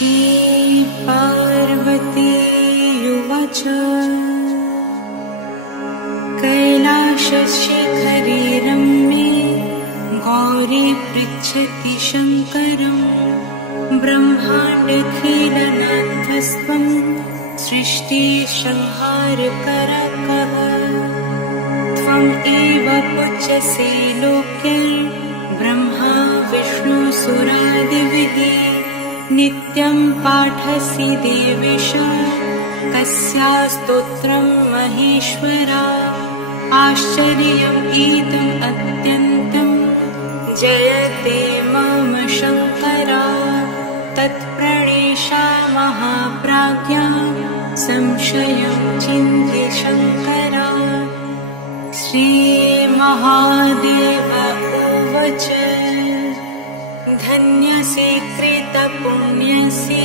श्रीपार्वती उवाच कैलासशिखरे रम्ये गौरी पृच्छति शङ्करम् ब्रह्माण्डखिलनाथस्त्वं सृष्टिसंहारकरकः त्वम् एव पूज्यसे लोके ब्रह्मा विष्णुसुरादिभिः नित्यं पाठसि देवेश कस्या स्तोत्रं महेश्वरा आश्चर्यम् इदम् अत्यन्तं जयते मम शङ्करा तत्प्रणेषामः प्राज्ञा संशयं चिन्त्य शङ्करा श्रीमहादेव उवाच धन्यसि कृतपुण्यसि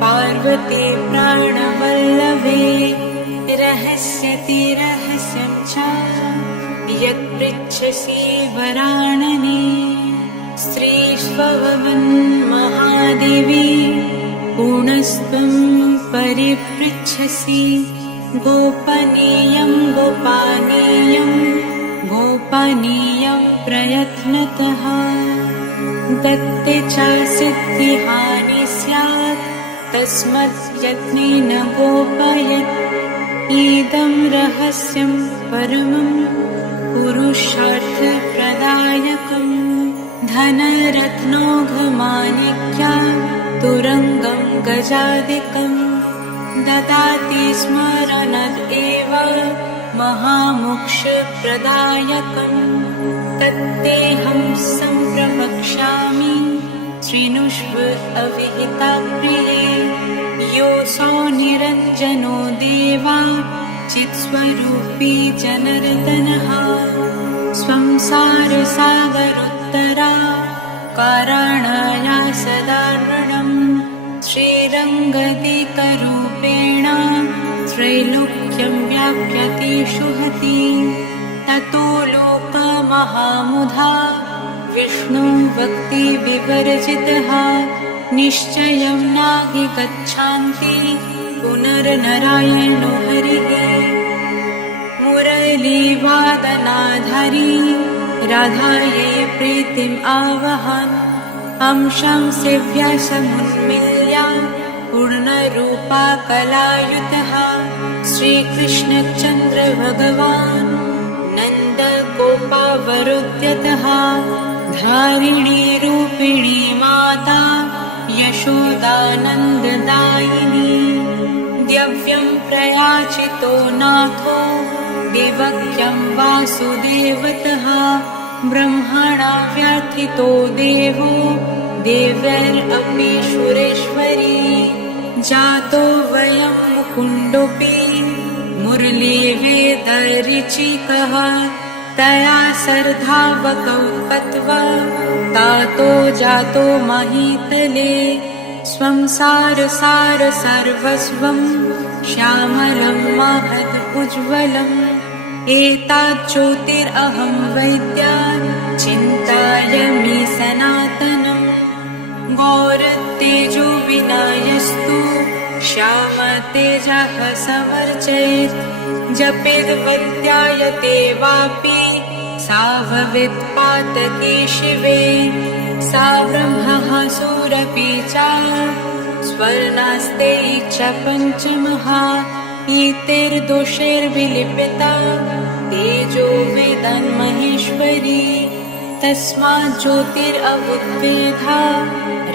पार्वती प्राणवल्लभे रहस्यं च यत्पृच्छसि वरानने श्रीष्वभवन्महादेवी पुनस्त्वं परिपृच्छसि गोपनीयं प्रयत्नतः दत्ते च सिद्धिहानि स्यात् तस्मात् यत्नेन गोपयत् इदं रहस्यं परमं पुरुषार्थप्रदायकम् धनरत्नौघमाणिक्या तुरङ्गं गजादिकम् ददाति स्मरणादेव महामोक्षप्रदायकम् तत्तेऽहं सम्प्रवक्ष्यामि शृणुष्व अविहितप्रिये योऽसौ निरञ्जनो देवा चित्स्वरूपी जनार्दनः संसारसागरोत्तरा कारणाय सदा नृणं श्रीरङ्गदिकरूपेण त्रैलोक्यं व्याप्यतेषु हति ततो लोकमहामुधा विष्णुभक्तिविवर्जितः निश्चयं नाहि गच्छन्ति पुनर्नारायणो हरिः मुरलीवादनाधारी राधायै प्रीतिम् आवहन् अंशं सेव्य समुन्मील्य पूर्णरूपा कलायुतः श्रीकृष्णचन्द्र भगवान् नन्दगोपावरुध्यतः धारिणी रूपिणी माता यशोदानन्ददायिनी दिव्यं प्रयाचितो नाथो देवक्यं वासुदेवतः ब्रह्मणा व्याथितो देवो देवैरपि सुरेश्वरी जातो वयं मुकुन्दोऽपि मुरलीवेदरुचिकः तया सर्धावकौ कत्वा तातो जातो महीतले स्वं सार सर्वस्वं श्यामलं महत् उज्ज्वलम् एतज्ज्योतिरहं वैद्या चिन्तायामि सनातनम् गौरतेजो विनायस्तु श्यामतेजः समर्चयेत् जपेद्वन्द्यायते वापि सा भवेत् पातकी शिवे सा ब्रह्मः सुरपि च स्वर्णास्ते च पञ्चमः इतैर्दोषैर्विलिपिता तेजो वेदन्महेश्वरी तस्मात् ज्योतिरवुद्वेधा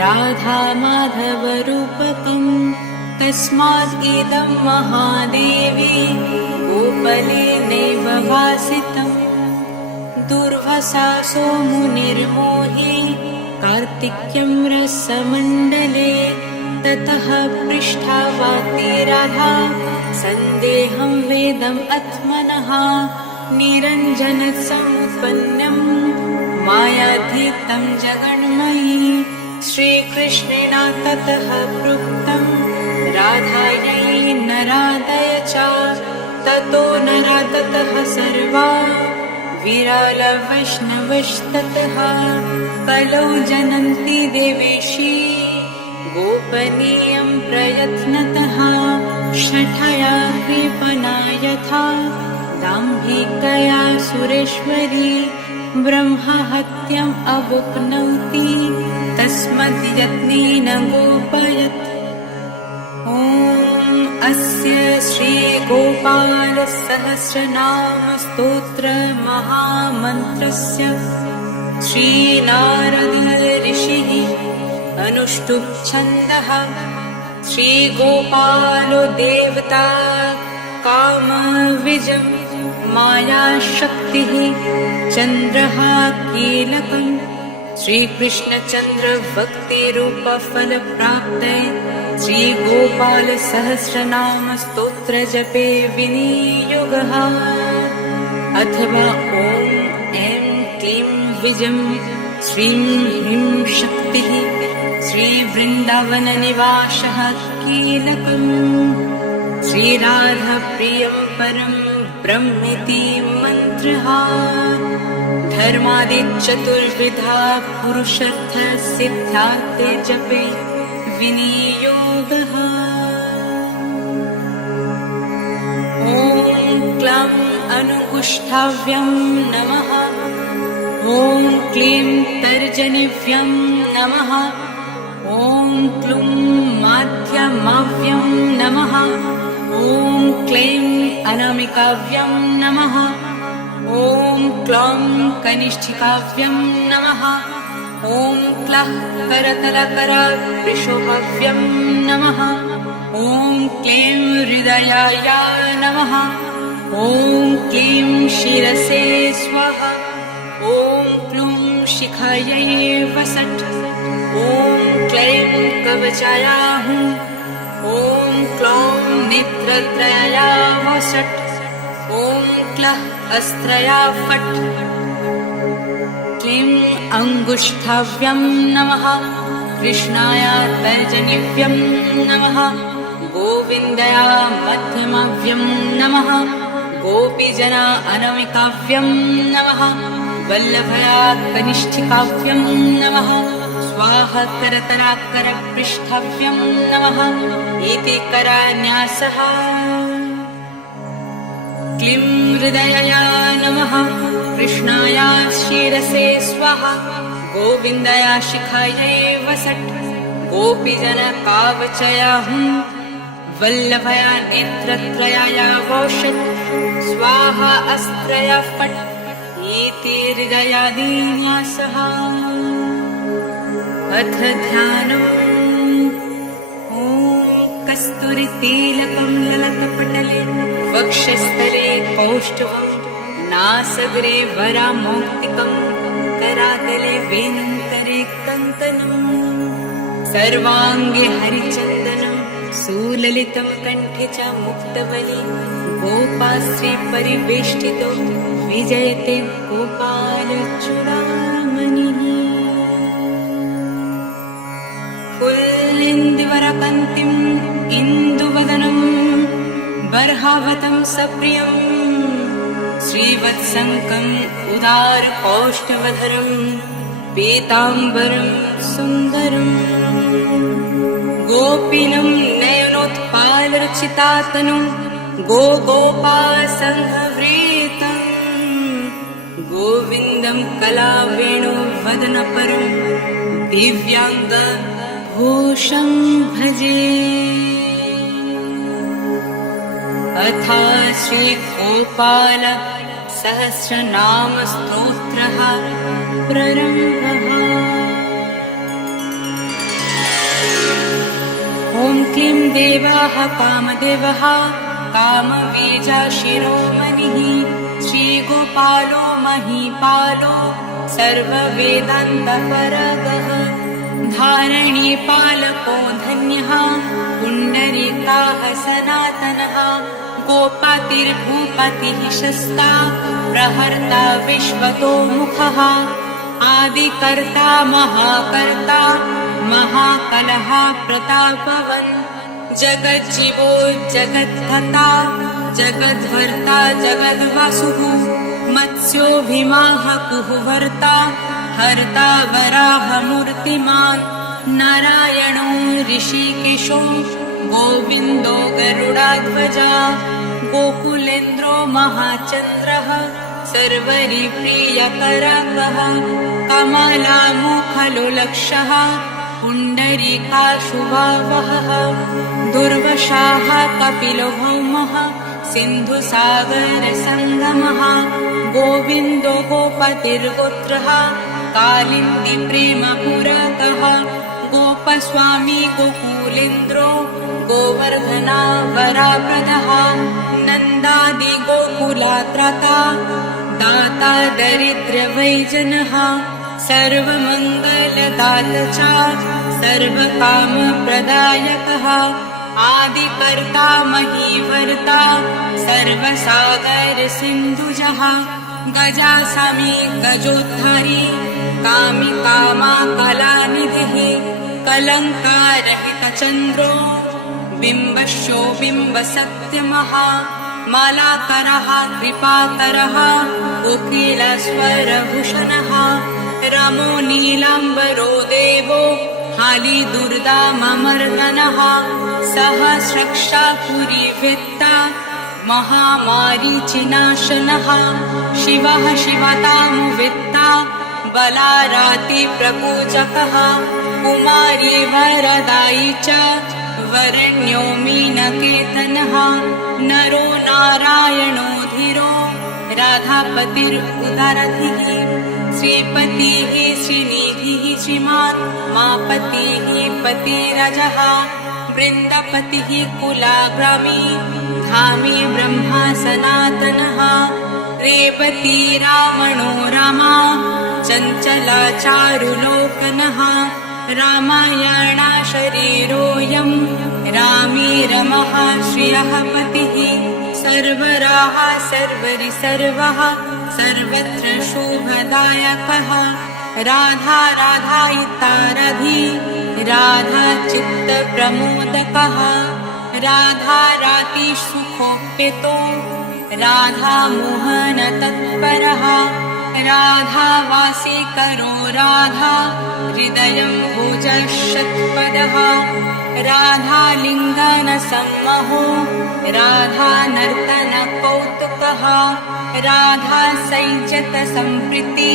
राधा माधवरूपकम् तस्मात् इदं महादेवी गोपलेनैव भासितम् दुर्वासो मुनिर्मोही कार्तिक्यं रसमण्डले ततः पृष्ठावाति राधा सन्देहं वेदम् आत्मनः निरञ्जनसमुत्पन्नं मायातीतं जगन्मयी श्रीकृष्णेन ततः प्रोक्तं राधायै नरादय च ततो नरा ततः सर्वा विरलवैष्णवस्ततः कलौ जनन्ति देवेशी गोपनीयरूपिणी शठया कृपणा यथा दाम्भिकया सुरेश्वरी ब्रह्महत्यम् अवप्नोति तस्मद्यत्नेन गोपयत्। ॐ अस्य श्रीगोपालसहस्रनामस्तोत्र महामन्त्रस्य श्रीनारद ऋषिः अनुष्टुप् छन्दः। श्रीगोपालो देवता कामविजं मायाशक्तिः चन्द्रः कीलकम्। श्रीकृष्णचन्द्रभक्तिरूपफलप्राप्तये श्रीगोपालसहस्रनामस्तोत्रजपे विनियोगः। अथवा ॐ ऐं क्लीं विजं श्रीं ह्रीं शक्तिः श्रीवृन्दावननिवासः कीलकम्। श्रीराधाप्रियं परं ब्रह्मेति मन्त्रः। धर्मादिचतुर्विधा पुरुषार्थसिद्ध्यार्थे जपे विनियोगः। ॐ क्लं अनुकुष्ठाभ्यं नमः। ॐ क्लीं तर्जनीभ्यं नमः। ॐ क्लूं माध्यमाभ्यं नमः। ॐ क्लीं अनामिकाभ्यं नमः। ॐ क्लौं कनिष्ठिकाभ्यं नमः। ॐ क्लः करतलकरावृषोभ्यं नमः। ॐ क्लीं हृदयाय नमः। ॐ क्लीं शिरसे स्वाहा। ॐ क्लूं शिखायै वसट्। ॐ क्लीं कवचाय हुं। ॐ क्लौं नेत्रत्रयाय वसट्। ॐ क्लः अस्त्रया फट्। क्लीं अङ्गुष्ठाभ्यं नमः। कृष्णाय तर्जनीभ्यं नमः। गोविन्दाय मध्यमाभ्यं नमः। गोपीजना अनामिकाभ्यं नमः। वल्लभाय कनिष्ठिकाभ्यं नमः। स्वाहा करतलाकरपृष्ठाभ्यं नमः। इति करान्यासः। क्लीं हृदयाय नमः। कृष्णाय शिरसे स्वाहा। गोविन्दाय शिखायै वसट्। गोपीजनकावचाय हुं। वल्लभाय नेत्रत्रयाय वौषट्। स्वाहा अस्त्रया फट्। इति हृदयादिन्यासः। अथ ध्यानम्। ॐ कस्तूरितिलकं ललाटपटले वक्षस्थले कौष्ठवं नासाग्रे वरामौक्तिकं करातले वेणुन्तरे कङ्कणम् सर्वाङ्गे हरिचन्दनं सुललितं कण्ठे च मुक्तबली गोपाश्री परिवेष्टितो विजयते गोपालचूडामणिः। पुल्लिन्दिवरकान्तिम् इन्दुवदनं बर्हावतं सप्रियं श्रीवत्सङ्कम् उदारकौष्ठवधरं पीताम्बरं सुन्दरम् गोपीनं नयनोत्पालरुचितातनुं गोपासङ्घवृतं गोविन्दं कलावेणुवदनपरं दिव्याङ्गभूषं भजे। अथ श्रीगोपाल सहस्रनामस्तोत्रः प्रारम्भः। ॐ क्लीं देवः कामदेवः कामबीजशिरोमणिः श्रीगोपालो महीपालो सर्ववेदान्तपरगः धारणीपालको धन्यः पुण्डरीकाः सनातनः गोपतिर्भूपतिः शस्ता प्रहर्ता विश्वतोमुखः आदिकर्ता महाकर्ता महाकलः प्रतापवन् जगज्जीवो जगद्धाता जगद्भर्ता जगद्वसुः मत्स्यो भीमाः कुहभर्ता हर्ता वराहमूर्तिमान् नारायणो ऋषिकेशो गोविन्दो गरुडाध्वजा गोकुलेन्द्रो महाचन्द्रः सर्वरिप्रियकरकः कमलामुखलोलक्षः पुण्डरीकाशुभावहः दुर्वशाः कपिलो भौमः सिन्धुसागरसङ्गमः गोविन्दो गोपतिर्गोत्रः कालिन्दीप्रेमपुरतः गोपस्वामी गोकुलेन्द्रो गोवर्धनावराप्रदः नन्दादिगोकुलात्राता दाता दरिद्रवैजनः सर्वमङ्गलदात च सर्वकामप्रदायकः आदिकर्ता महीवर्ता सर्वसागरसिन्धुजः गजासमी गजोद्धारी कामिकामाकलानिधिः कलङ्कारहितचन्द्रो बिम्बश्यो बिम्बसत्यमः मालाकरः कृपाकरः कोकिलस्वरभूषणः रमो नीलाम्बरो देवो हालिदुर्दाममर्दनः सहस्रक्षा पुरीवेत्ता महामारीचिनाशनः शिवः शिवतामुवेत्ता बलारातिप्रपूजकः कुमारी वरदायी च वरण्यो मीनकेतनः नरो नारायणो धीरो राधापतिरुदारधिः श्रीपतिः श्रीनिधिः श्रीमान् मापतिः पतिरजः वृन्दपतिः कुलाग्रामी धामी ब्रह्मा सनातनः रेवती रामणो रामा चञ्चलाचारुलोकनः रामायणाशरीरोऽयं रामे रमः श्रियः पतिः सर्वराः सर्वरिसर्वः सर्वत्र शुभदायकः राधा राधायिता रधि राधा चित्तप्रमोदकः राधा रातिसुखोपेतो राधा मोहनतत्परः राधावासी करो राधा हृदयं भुजषत्पदः राधालिङ्गनसम्महो राधा नर्तनकौतुकः राधा सैजतसम्प्रीति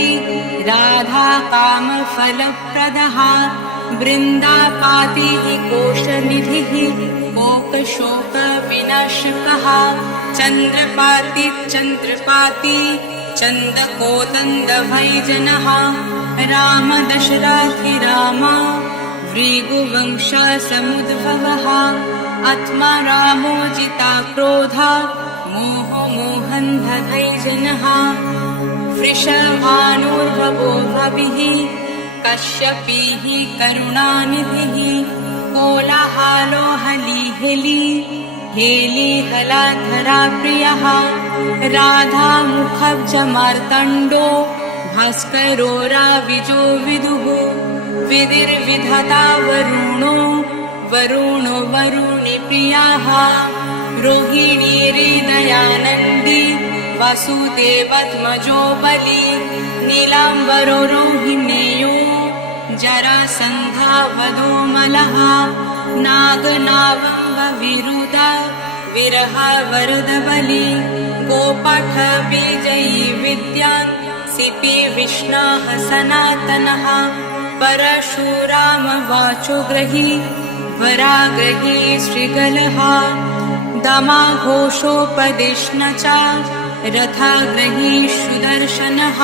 राधा कामफलप्रदः वृन्दापातिः कोशनिधिः कोकशोकविनाशकः चन्द्रपाति चन्द्रपाति चन्दकोदण्डभैजनः राम दशरथि राम भृगुवंशसमुद्भवः आत्मा रामोजिता क्रोधा मोहमोहन दधैजनः वृषभानुर्भवो भविः कश्यपीः करुणानिधिः कोलाहलो हलिहेली हेलिहलाधरा प्रियः राधामुखब्जमार्तण्डो भास्करो राविजो विदुः विधिर्विधाता वरुणो वरुणो वरुणि प्रियाः रोहिणी हृदयानन्दी वासुदेवत्मजो बली नीलाम्बरो रोहिणेयो जरासन्धा वधूमलः नागनावम्बविरुदा विरहवरदबली गोपाठविजयी विद्यान् सिपि विष्णः सनातनः परशुरामवाचोग्रही वराग्रही श्रीगलः दमाघोषोपदिष्ण च रथाग्रही सुदर्शनः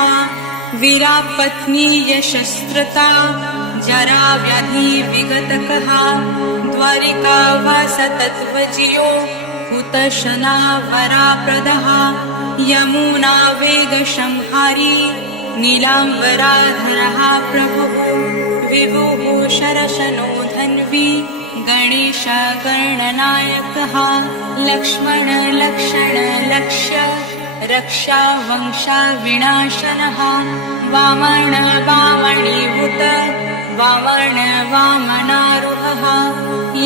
वीरापत्नी यशस्त्रता जराव्याधि विगतकः द्वारिकावासतत्त्वजियो हुतशना वराप्रदः यमुना वेगसंहारी नीलाम्बराधरः प्रभुः विभुः शरशनो धन्वी गणेश गणनायकः लक्ष्मण लक्षण लक्ष्य रक्षा वंशा विनाशनः वामन वामनीभूत वामन वामनारूढः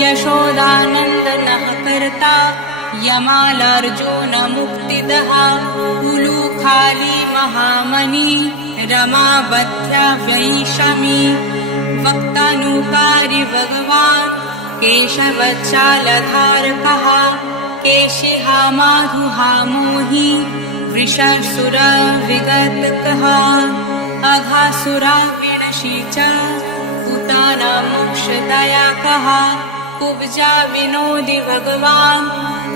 यशोदानन्दनः कर्ता यमालार्जुनमुक्तिदः उलूखाली महामणि रमावध्या वैषमी वक्तानुकारी भगवान् केशवच्चालधारकः केशिहा माधुहा मोही वृषासुरविगतकः अघासुराविणशी च पूताना मोक्षदायकः कुब्जा विनोदि भगवान्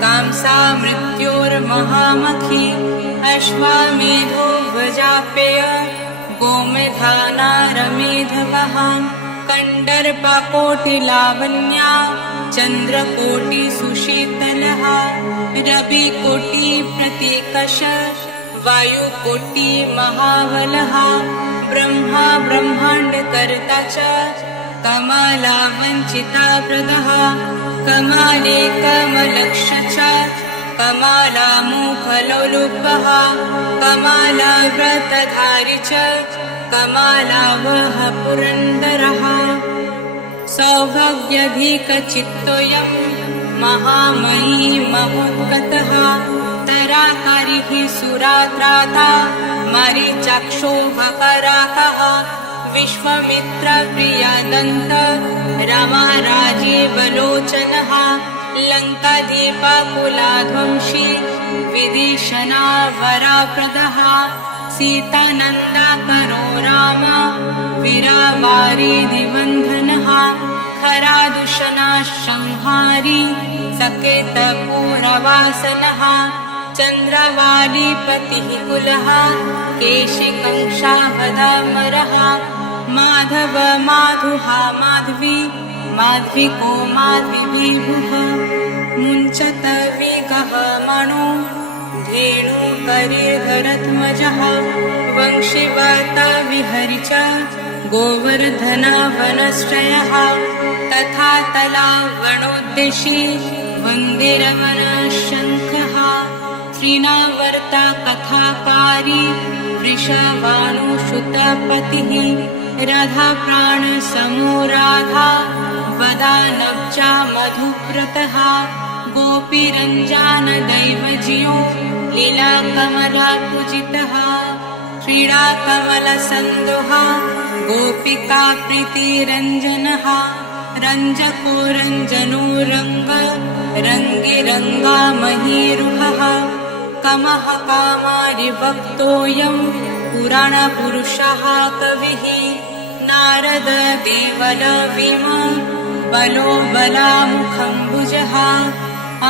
कांसा मृत्योर्महामखी अश्वमेधो वजापेय गोमेधानारमेधवः कण्डर्पकोटिलावण्या चन्द्रकोटिसुशीतलः रविकोटिप्रतीकश वायुकोटिमहाबलः ब्रह्मा ब्रह्माण्डकर्ता च कमलावञ्चिताप्रदः कमले कमलक्ष च कमलामुखलोलुपः कमलाव्रतधारी च कमलावः पुरन्दरः सौभाग्यधिकचित्तोऽयं महामयी महोद्गतः तराकारिः सुरात्राता मरीचक्षोभकराकः विश्वामित्रप्रियादन्त रामाराजीवलोचनः लङ्कादीपकुलाध्वंसी विदीशनावराप्रदः सीतानन्दाकरो राम वीरावारिधिबन्धनः खरादूषणसंहारी सकेतपुरवासनः चन्द्रवालीपतिः कुलः केशिकंशावदामरः माधव माधुहा माध्वी माध्विको माध्विभिभुः मुञ्चतविगः मणो धेनुकरीधरध्वजः वंशीवतविहरि च गोवर्धनवनश्रयः तथा तलावणोद्दिशि वन्दिरवनशङ्खः त्रिनावर्ता कथाकारी वृषभानुसुतपतिः राधाप्राणसमो राधा वदानब्जा मधुव्रतः गोपीरञ्जनदैवजियो लीलाकमलपूजितः क्रीडाकमलसन्दोहा गोपिका प्रीतिरञ्जनः रञ्जको रञ्जनो रङ्ग रङ्गिरङ्गामहीरुहः कमः कामारिभक्तोऽयं पुराणपुरुषः कविः नारददेवलविम बलो बलामुखम्बुजः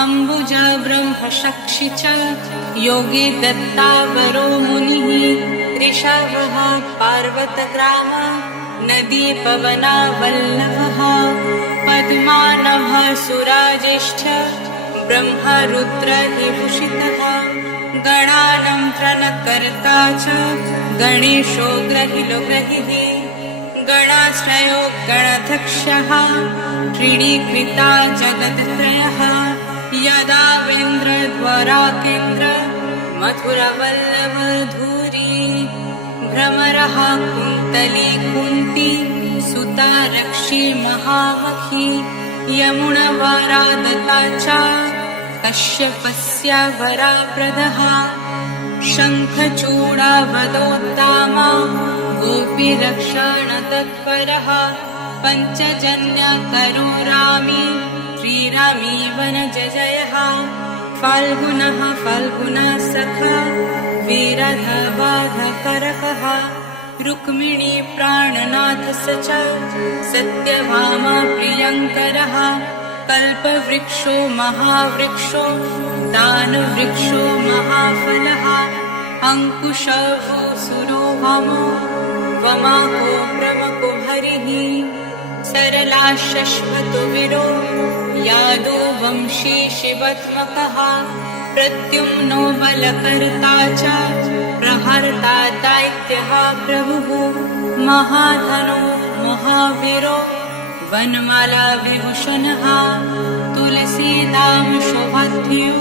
अम्बुज ब्रह्मशक्षि च योगी दत्तावरो मुनिः ऋषभः पार्वतग्राम नदीपवनावल्लभः पद्मानभः सुराज्येष्ठ ब्रह्मरुद्रविभूषितः गणानन्त्रणकर्ता च गणेशो ग्रहिलोग्रहिः गणाश्रयो गणध्यक्षः त्रीणीकृता जगत्त्रयः यदावेन्द्रद्वाराकेन्द्र मथुरवल्लभधूरी भ्रमरः कुन्तली कुन्ती सुता रक्षी महामखी यमुनवरादता च कश्यपस्य वराप्रदः शङ्खचूडावदोत्तामा गोपीरक्षणतत्परः पञ्चजन्यकरो रामी श्रीरामी वनजयः फाल्गुनः फाल्गुनसखा वीरधवाधकरकः रुक्मिणी प्राणनाथस्य च सत्यभामा प्रियङ्करः कल्पवृक्षो महावृक्षो दानवृक्षो महाफलः अङ्कुशो सुरो वामो वमाको प्रमको हरिः सरला शश्वतो वीरो यादो वंशी शिवत्मकः प्रद्युम्नो बलकर्ता च प्रहर्ता दैत्यः प्रभुः महाधनो महावीरो वनमाला विभूषणः तुलसीदाम शोभाध्यो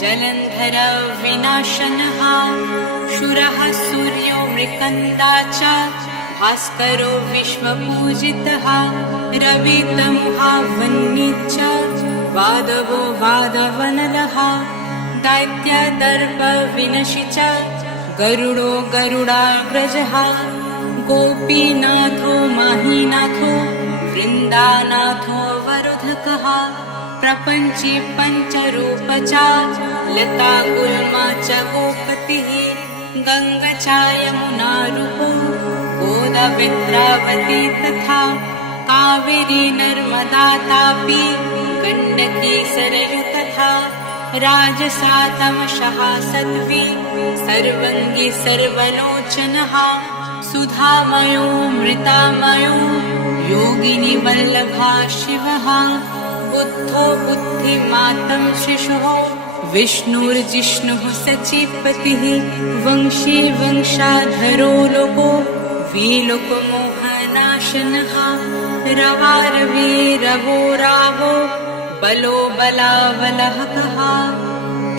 जलन्धर विनाशनः शूरः सूर्यो मृकन्दा च भास्करो विश्वपूजितः रवितमः वह्नि च वादवो वादवनलः दैत्यदर्प विनशि च गरुडो गरुडाग्रजः गोपीनाथो माहीनाथो वृन्दानाथो वरुधः प्रपञ्चे पञ्चरूपचा लता गुल्मा च गोपतिः गङ्गा च यमुना रूपो गोदावरी तथा कावेरी नर्मदा तापी गण्डकी सरयू तथा राजसा तमसः सत्त्वी सर्वङ्गी सर्वलोचनः सुधामयो मृतामयो योगिनी वल्लभा शिवः बुद्धो बुद्धिमातं शिशुः विष्णुर्जिष्णुः सचिपतिः वंशी वंशाधरो लोको विलोकमोहनाशनः रवारवी रवो रावो बलो बलावलहकः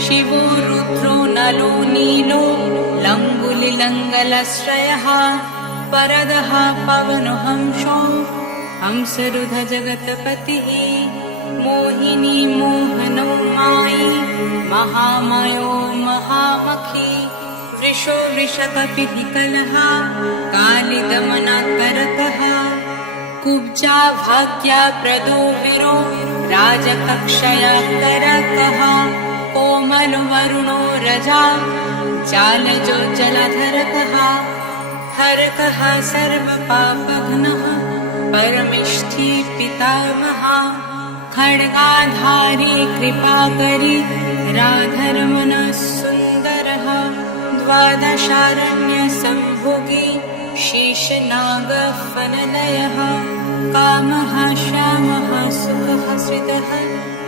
शिवो रुद्रो नलो नीलो लङ्गुलिलङ्गलश्रयः परदः पवनो हंसो हंसरुध जगत्पतिः मोहिनी मोहनो मायी महामायो महामखी वृषो वृषकपिः कलः कालिदमनाकरकः कुब्जा भाग्या प्रदो विरो राजकक्षया करकः कोमलो वरुणो रजा चालजो जलधरकः हरकः सर्वपापघ्नः परमेष्ठी पितामहा खड्गाधारी कृपाकरी राधरमनः सुन्दरः द्वादशारण्यसंभोगी शेषनागफलदयः कामः श्यामः सुखः श्रितः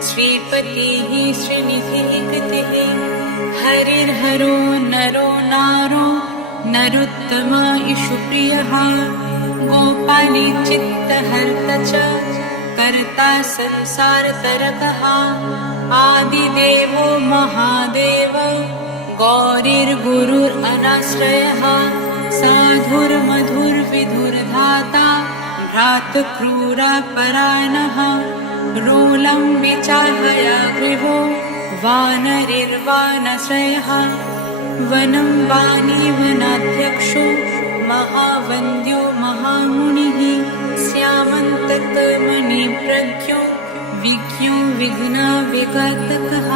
श्रीपतिः श्रीनिधिः कृतिः हरिर्हरो नरो नारो नरोत्तम इषुप्रियः गोपाली चित्तहर्ता च कर्ता संसारतरकः आदिदेवो महादेव गौरीर्गुरुरनाश्रयः साधुर्मधुर्विधुर्धाता भ्रातृक्रूरपरायणः रोलं विचाहयाग्रीवो वानरिर्वानश्रयः वनं वाणी वनाध्यक्षो महावन्द्यो महामुनिः श्यामन्तकमणिप्रज्ञो विज्ञो विघ्नविघातकः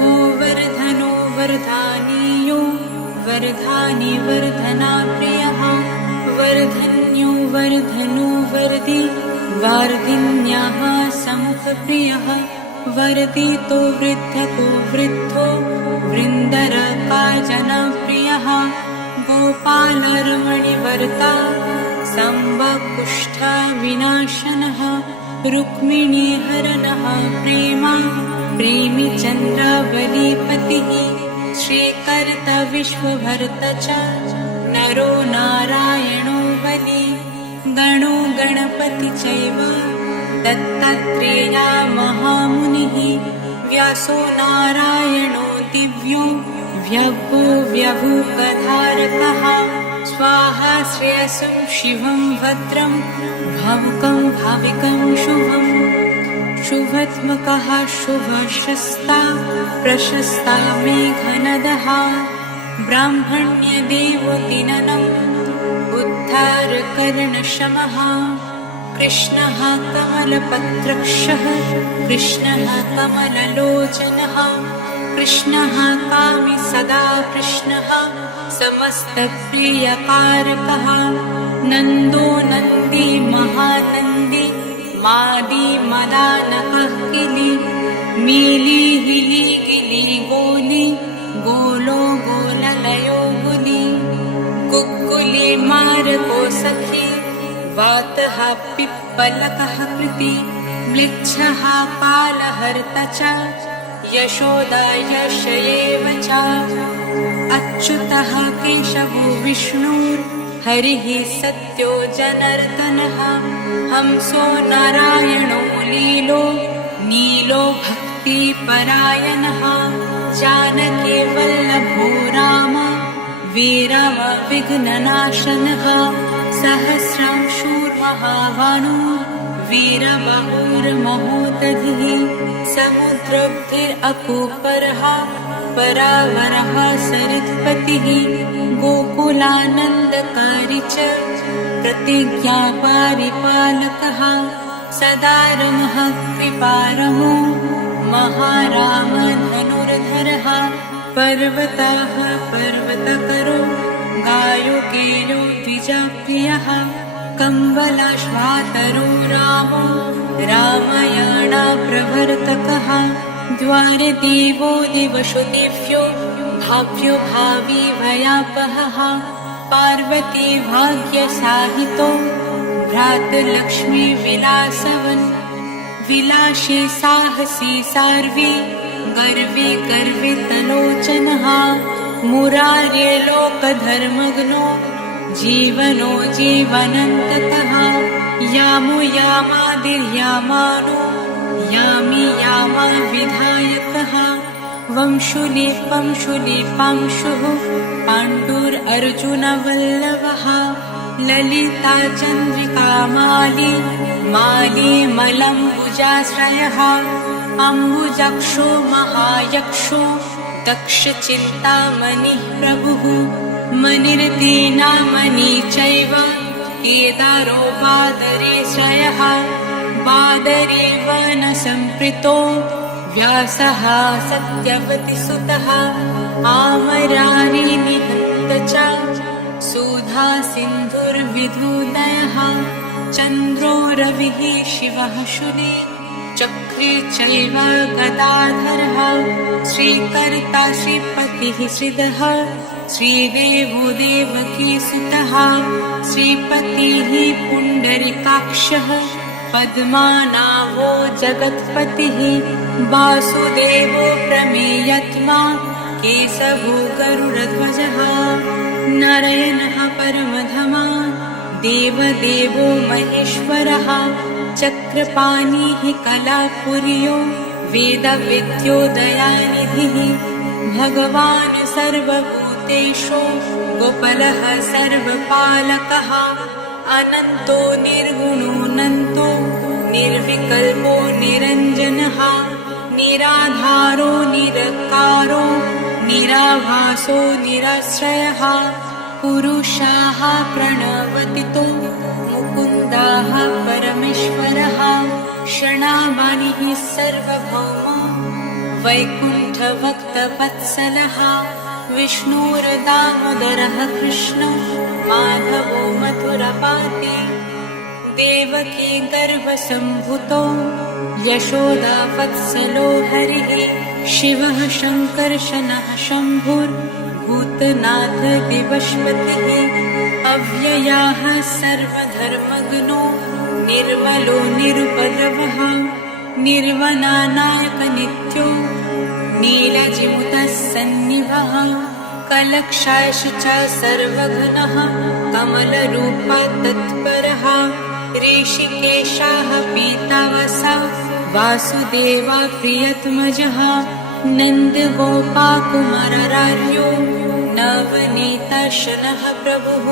गोवर्धनो वर्धानीयो वर्धानी वर्धनाप्रियः वर्धन्यो वर्धनो वर्धि वार्धिन्याः समुखप्रियः वर्धितो वृद्धको वृद्धो वृन्दरकाजनप्रियः गोपालरमणिवर्ता सम्भकुष्ठविनाशनः रुक्मिणीहरणः प्रेमा प्रेमीचन्द्रावलीपतिः श्रीकर्ता विश्वभर्ता च नरो नारायणो बली गणो गणपति चैव दत्तात्रेया महामुनिः व्यासो नारायणो दिव्यो व्यभो व्यभूकधारकः स्वाहा श्रेयसं शिवं भद्रं भावुकं भाविकं शुभं शुभत्मकः शुभशस्ता प्रशस्ता मेघनदः ब्राह्मण्यदेवोतिननम् उद्धारकर्णशमः कृष्णः कमलपत्रक्षः कृष्णः कमललोचनः कृष्णः कामी सदा कृष्णः समस्तप्रियकारकः नन्दो नन्दी महानन्दी मादी मदानकः किली मीली हिली गिली गोली गोलो गोललयो गुली कुक्कुली मारको सखी वातः पिप्पलकः कृति म्लेच्छः पालहर्ता च यशोदा यश एव च अच्युतः केशवो विष्णुर्हरिः सत्यो जनार्दनः हंसो नारायणो लीलो नीलो भक्तिपरायणः जानकी वल्लभो राम वीरव विघ्ननाशनः सहस्रं शूर्महावाणो वीरबाहुर्महोदधिः समुद्रब्धिरकूपरः परावरः सरित्पतिः गोकुलानन्दकारी च प्रतिज्ञापारिपालकः सदा रमः कृपारमो महाराम धनुर्धरः पर्वताः पर्वतकरो गायो गिरो द्विजप्रियः कम्बलाश्वातरो रामो रामायण प्रवर्तकः द्वारदेवो दिवशो भाव्यो भावी भयापहः पार्वती भाग्यसाहितो भ्रातृलक्ष्मी विलासवन् विलासी साहसी सार्वी गर्वे गर्वे तलोचनः मुरारे लोकधर्मग्नो जीवनो जीवनन्ततः यामो यामादिर्यामानो यामि यामा विधायकः वंशुली पंशुली पांशुः पाण्डुरर्जुनवल्लभः ललिता चन्द्रिका माली माली मलम्बुजाश्रयः अम्बुजाक्षो महायक्षो दक्षचिन्तामणिः प्रभुः मणिर्दीनामणि चैव केदारो बादरे श्रयः बादरे वनसम्प्रीतो व्यासः सत्यवतीसुतः आमरारी निहन्त च सुधा सिन्धुर्विधुदयः चन्द्रो रविः शिवः शूले चक्रे चैव गदाधरः श्रीकर्ता श्रीपतिः श्रीधः श्रीदेवो देवकीसुतः श्रीपतिः पुण्डरीकाक्षः पद्मनाभो जगत्पतिः वासुदेवो प्रमेयात्मा केशवो गरुडध्वजः नारायणः परमधामा देवदेवो महेश्वरः चक्रपाणिः कलापुर्यो वेदविद्यो दयानिधिः भगवान् सर्वभूतेषु गोपालः सर्वपालकः अनन्तो निर्गुणोऽनन्तो निर्विकल्पो निरञ्जनः निराधारो निरकारो निराभासो निराश्रयः पुरुषाः प्रणवतितो मुकुन्दाः परमेश्वरः शरणागतः सर्वभौमो वैकुण्ठभक्तवत्सलः विष्णुर्दामोदरः कृष्णो माधवो मथुरापति देवकी गर्भसम्भूतो यशोदावत्सलो हरिः शिवः शङ्कर्षणः शम्भुर्भूतनाथ दिवश्पतिः अव्ययः सर्वधर्मग्नो निर्मलो निरुपद्रवः निर्वनानायकनित्यो नीलजिमुतः सन्निभः कलक्षायश च सर्वघ्नः कमलरूपा तत्परः ऋषिकेशः पीतावसः वासुदेवा प्रियतमजः नन्दगोपाकुमारार्यो नवनीतशनः प्रभुः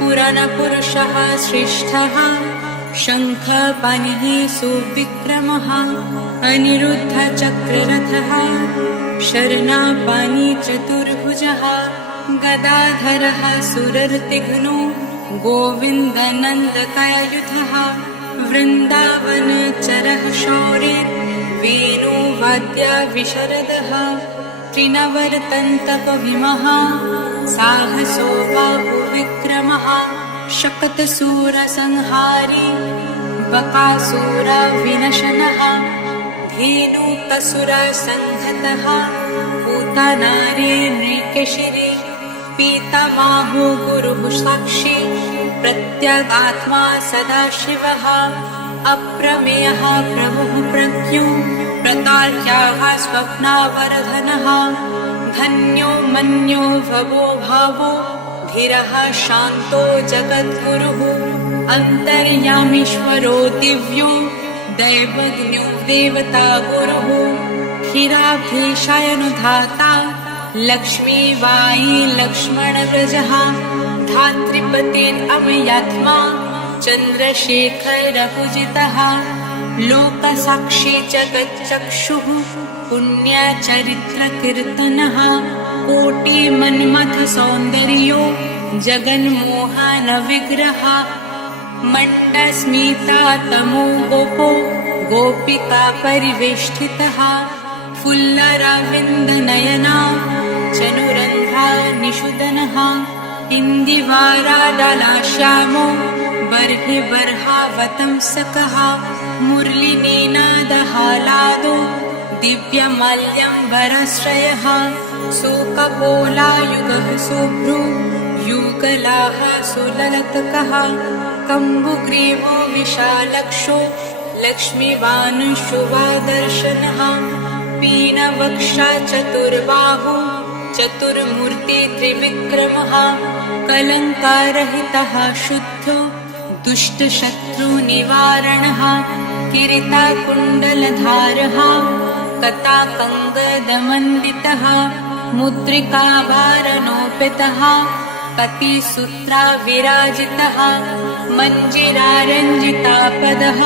पुराणपुरुषः श्रेष्ठः शङ्खपाणिः सुविक्रमः अनिरुद्धचक्ररथः शरणापाणि चतुर्भुजः गदाधरः सुरर्तिघ्नो गोविन्दनन्दकायुधः वृन्दावनचरः शौरिर् वेणुवाद्य विशरदः त्रिनवरतन्तकविमः साहसो बाहुविक्रमः शकतसूरसंहारी बकासुरविनशनः धेनुकसुरसङ्घतः पूतनारी नृकेशिरी पीतामहो गुरुः साक्षी प्रत्यगात्मा सदाशिवः अप्रमेयः प्रभुः प्रज्ञो प्रतार्क्याः स्वप्नावरधनः धन्यो मन्यो भवो भावो धीरः शान्तो जगद्गुरुः अन्तर्यामीश्वरो दिव्यो दैवज्ञो देवता गुरुः क्षीराब्धिशयनधाता लक्ष्मीबाई लक्ष्मणव्रजः धात्रीपतिरमयात्मा चन्द्रशेखरपूजितः लोकसाक्षी जगच्चक्षुः पुण्यचरित्रकीर्तनः कोटिमन्मथसौन्दर्यो जगन्मोहनविग्रहः मण्डस्मिता तमो गोपो गोपिका परिवेष्टितः फुल्लरविन्दनयना चनुरन्ध्रा निषुदनः इन्दिवाराडलाश्यामो बर्हि बर्हावतंसकः मुरलिनीनादहालादो दिव्यमाल्यम्बरश्रयः शोकपोलायुगः शुभ्रो युगलाः सुललितकः कम्बुग्रीवो विशालक्षो लक्ष्मीवानुशुभादर्शनः पीनवक्षा चतुर्बाहु चतुर्मूर्ति त्रिविक्रमः कलङ्कारहितः शुद्धो दुष्टशत्रुनिवारणः किरीटकुण्डलधारः कताकङ्गदमण्डितः मुद्रिकाभारणोपेतः कटिसूत्राविराजितः मञ्जिरारञ्जितापदः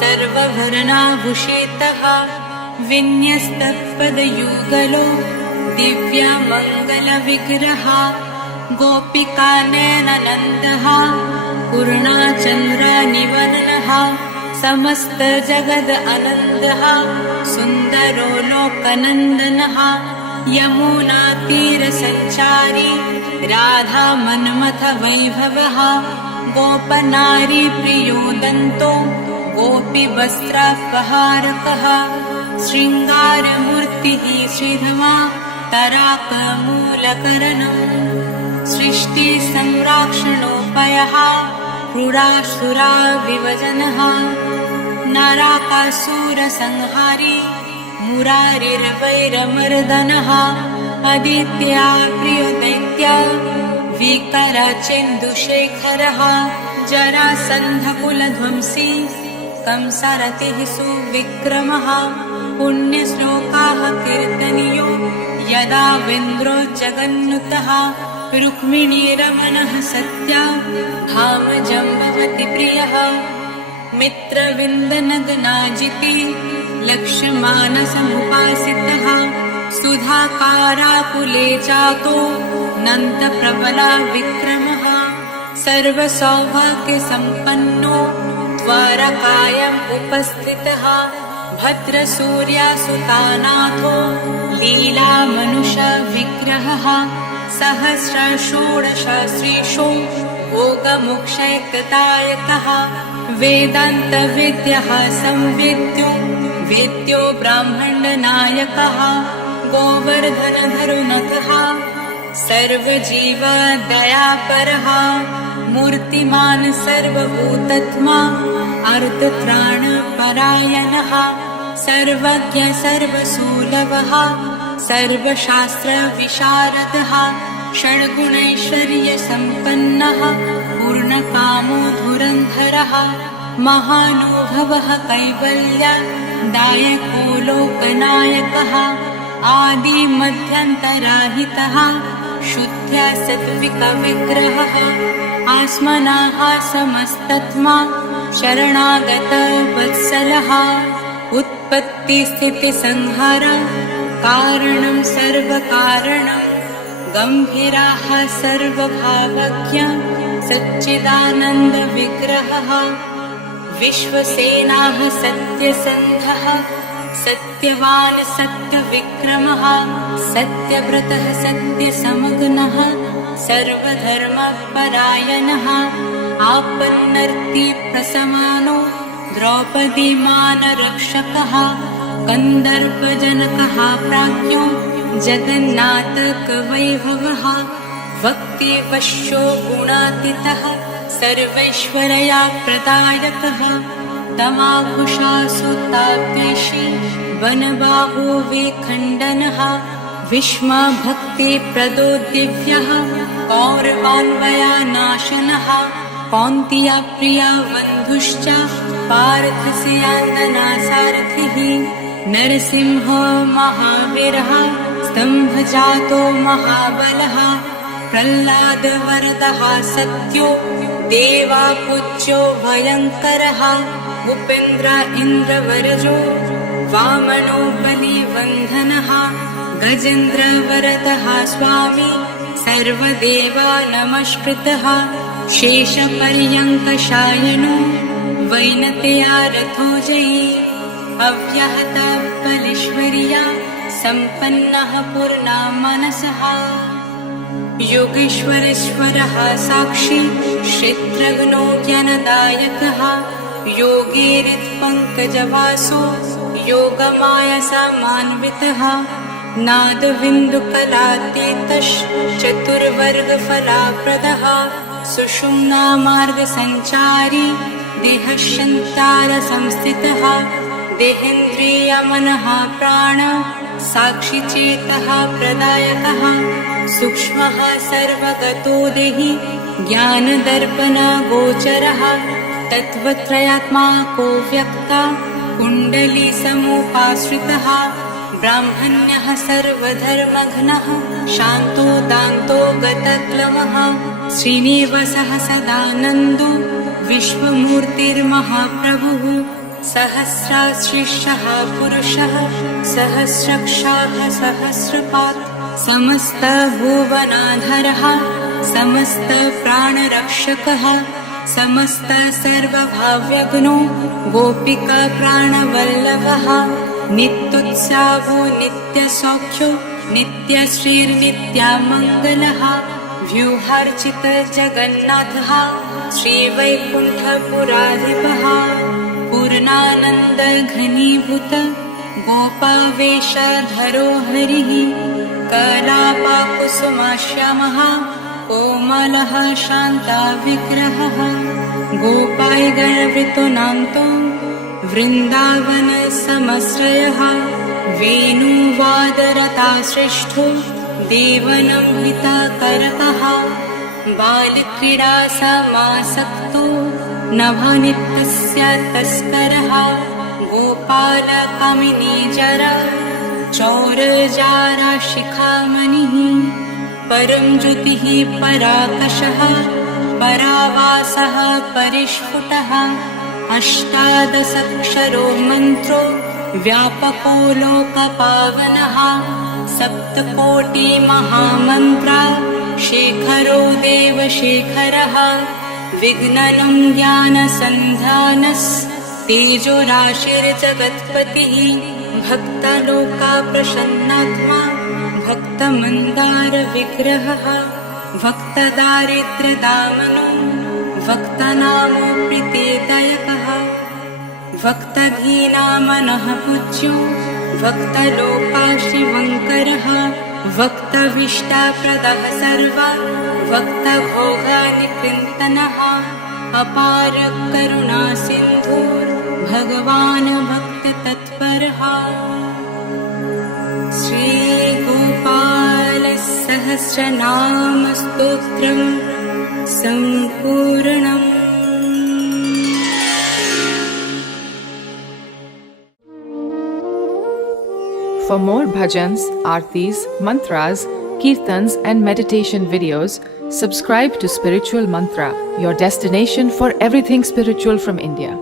सर्वभरणाभूषितः विन्यस्तपदयुगलो दिव्यमङ्गलविग्रहः गोपिकानयननन्दः पूर्णाचन्द्रनिवननः समस्तजगद आनन्दः सुन्दरो लोकनन्दनः यमुनातीरसञ्चारी राधामन्मथ वैभवः गोपनारी प्रियोदन्तो गोपीवस्त्रापहारकः शृङ्गारमूर्तिः श्रीधमा तराकमूलकरणम् सृष्टिसंरक्षणोपायः क्रूरासुराविभजनः नरकासुरसंहारी मुरारिर्वैरमर्दनः अदित्या प्रियदैत्या विकरचेन्दुशेखरः जरासन्धकुलध्वंसी कंसरतिः सुविक्रमः पुण्यश्लोकाः कीर्तनीयो यदा वेन्द्रो जगन्नुतः रुक्मिणीरमणः सत्या धाम जम्बवतीप्रियः मित्रविन्दनदनाजिति लक्ष्यमानसमुपासितः सुधाकाराकुले जातो नन्दप्रबला विक्रमः सर्वसौभाग्यसम्पन्नो द्वारकायाम् उपस्थितः भद्रसूर्यासुतानाथो लीलामनुषविग्रहः सहस्रषोडशश्रीषो भोगमोक्षैकदायकः वेदान्तविद्यः संवेद्यो वेद्यो ब्राह्मणनायकः गोवर्धनधरुनखः सर्वजीवदयापरः मूर्तिमान् सर्वभूतात्मा अर्थत्राणपरायणः सर्वज्ञ सर्वसुलभः सर्वशास्त्रविशारदः षड्गुणैश्वर्यसम्पन्नः पूर्णकामो धुरन्धरः महानुभवः कैवल्यदायको लोकनायकः आदिमध्यन्तराहितः शुद्ध्या सात्विकविग्रहः आस्मनाः समस्तत्मा शरणागतवत्सलः उत्पत्तिस्थितिसंहार कारणं सर्वकारणं गम्भीराः सर्वभावज्ञ सच्चिदानन्दविग्रहः विश्वसेनाः सत्यसन्धः सत्यवान् सत्यविक्रमः सत्यव्रतः सत्यसमग्नः सर्वधर्मपरायणः आपन्नर्तिप्रशमनो द्रौपदीमानरक्षकः कन्दर्पजनकः प्राज्ञो जगन्नाथकवैभवः भक्तिवश्यो गुणातीतः सर्वैश्वर्या प्रदायकः तमाभुषासुताप्येषि वनबाहो विखण्डनः विश्वभक्तिप्रदो दिव्यः कौरवान्वयनाशनः कौन्तेयप्रिया बन्धुश्च पार्थस्यान्दनासारथिः नरसिंहो महावीरः स्तम्भजातो महाबलः प्रह्लादवरदः सत्यो देवापूज्यो भयङ्करः उपेन्द्र इन्द्रवरजो वामनो बलिवन्धनः गजेन्द्रवरदः स्वामी सर्वदेवा नमस्कृतः शेषपर्यङ्कशायनो वैनतया रथो जयी अव्याहता बलेश्वर्या सम्पन्नः पूर्णा मनसः योगेश्वरेश्वरः साक्षी क्षेत्रज्ञो ज्ञानदायकः योगेरित्पङ्कजवासो योगमायसामान्वितः नादबिन्दुकलातीतश्चतुर्वर्गफलाप्रदः सुषुम्नामार्गसञ्चारी देहश्यन्तारसंस्थितः देहेन्द्रियमनः प्राण साक्षिचेतः प्रदायकः सूक्ष्मः सर्वगतो देहि ज्ञानदर्पणगोचरः तत्त्वत्रयात्माको व्यक्ता कुण्डली समुपाश्रितः ब्राह्मण्यः सर्वधर्मघ्नः शान्तो दान्तो गतक्लमः श्रीनिवासः सदानन्दो विश्वमूर्तिर्महाप्रभुः सहस्राश्रिषः पुरुषः सहस्रक्षाः सहस्रपात् समस्तभुवनाधरः समस्तप्राणरक्षकः समस्तसर्वभाव्यग्नो गोपिकाप्राणवल्लभः नित्योत्साहो नित्यसौख्यो नित्यश्रीर्नित्यामङ्गलः व्यूहार्चितजगन्नाथः श्रीवैकुण्ठपुराधिपः पूर्णानन्दघनीभूत गोपावेशधरो हरिः कलापाकुसुमाश्यामः कोमलः शान्ताविग्रहः गोपायगणवृतो नान्तो वृन्दावनसमश्रयः वेणुवादरताश्रेष्ठो देवनम्रिताकरकः बालक्रीडासमासक्तो नभनित्यस्य तस्करः गोपालकामिनीजरा चौरजाराशिखामणिः परं ज्योतिः पराकशः परावासः परिस्फुटः अष्टादशाक्षरो मन्त्रो व्यापको लोकपावनः सप्तकोटिमहामन्त्रा शेखरो देवशेखरः विघ्ननं ज्ञानसन्धानस्तेजोराशिर्जगत्पतिः भक्तलोकाप्रसन्नात्मा भक्तमन्दारविग्रहः भक्तदारिद्र्यदामनो भक्तनामो प्रीतिदायकः भक्तधीनामनः पूज्यो भक्तलोकाशिवङ्करः भक्तभीष्टप्रदः सर्वा भक्तभोगानिकृन्तनः अपार करुणासिन्धु भगवान् भक्ततत्परः श्रीगोपालसहस्रनामस्तोत्रं सम्पूर्णम्। For more bhajans, aartis, mantras, kirtans and meditation videos, subscribe to Spiritual Mantra, your destination for everything spiritual from India.